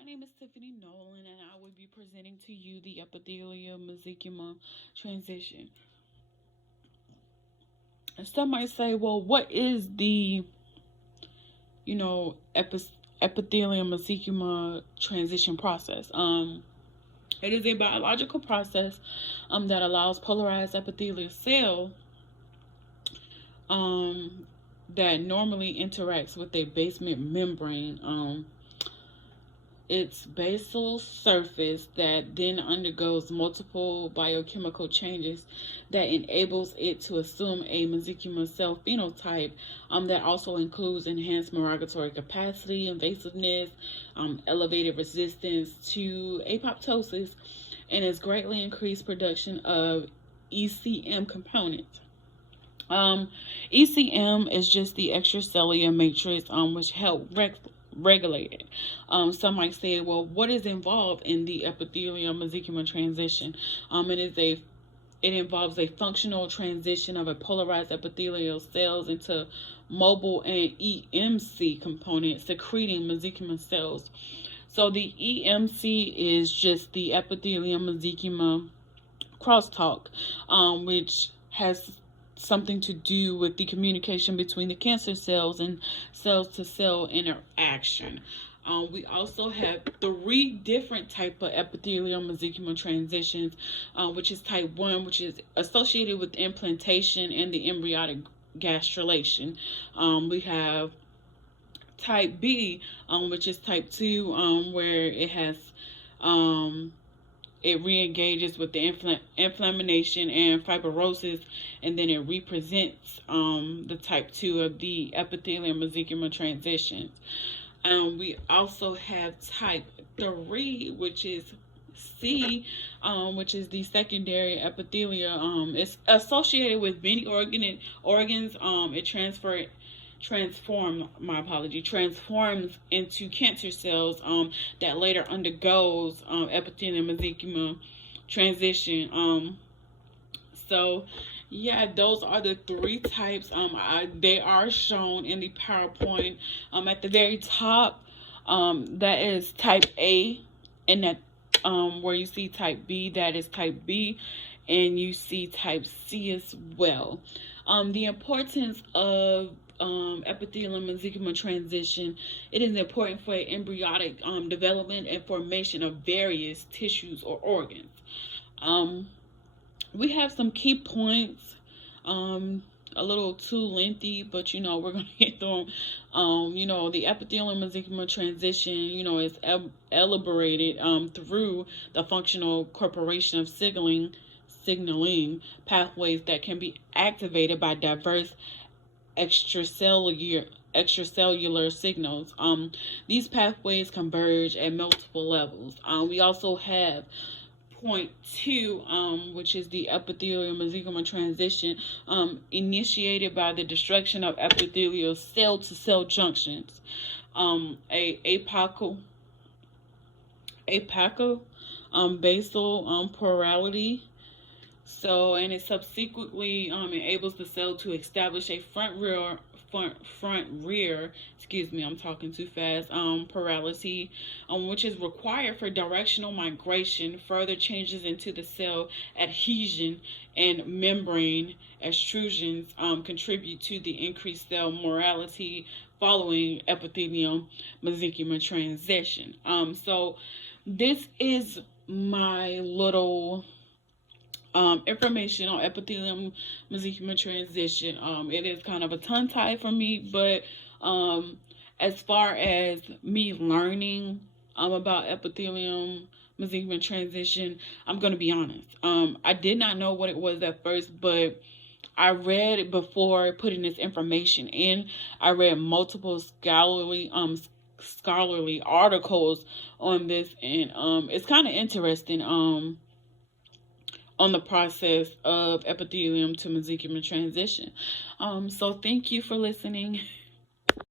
My name is Tiffany Nolan, and I will be presenting to you the epithelial mesenchymal transition. And some might say, well, what is the, you know, epithelial mesenchymal transition process? It is a biological process that allows polarized epithelial cell that normally interacts with a basement membrane. Its basal surface that then undergoes multiple biochemical changes that enables it to assume a mesenchymal cell phenotype that also includes enhanced migratory capacity, invasiveness, elevated resistance to apoptosis, and its greatly increased production of ECM components. ECM is just the extracellular matrix which help regulate it. Some might say, well, what is involved in the epithelial mesenchymal transition? It involves a functional transition of a polarized epithelial cells into mobile and EMC components secreting mesenchymal cells. So the EMC is just the epithelial mesenchymal crosstalk, which has something to do with the communication between the cancer cells and cells to cell interaction. We also have 3 different type of epithelial mesenchymal transitions, which is type 1, which is associated with implantation and the embryonic gastrulation. We have type B, which is type 2, where it has it re-engages with the inflammation and fibrosis, and then it represents the type 2 of the epithelial mesenchymal transitions. We also have type 3, which is C, which is the secondary epithelial. It's associated with many organs. It transforms into cancer cells that later undergoes epithelial mesenchymal transition. So yeah, those are the 3 types. They are shown in the PowerPoint. At the very top, that is type A, and that where you see type B, that is type B, and you see type C as well. The importance of epithelial mesenchymal transition. It is important for embryonic development and formation of various tissues or organs. We have some key points, a little too lengthy, but we're going to get through them. The epithelial mesenchymal transition, is elaborated through the functional corporation of signaling pathways that can be activated by diverse extracellular signals. These pathways converge at multiple levels. We also have point 2, which is the epithelial mesenchymal transition, initiated by the destruction of epithelial cell-to-cell junctions. Apical basal plurality. So, and it subsequently enables the cell to establish a front rear, I'm talking too fast, plurality, which is required for directional migration. Further changes into the cell adhesion and membrane extrusions contribute to the increased cell mortality following epithelial mesenchymal transition. So this is my little information on epithelial mesenchymal transition. It is kind of a tongue tie for me, but as far as me learning about epithelial mesenchymal transition, I'm going to be honest. I did not know what it was at first, but I read it before putting this information in. I read multiple scholarly articles on this, and it's kind of interesting. On the process of epithelium to mesenchymal transition. So thank you for listening.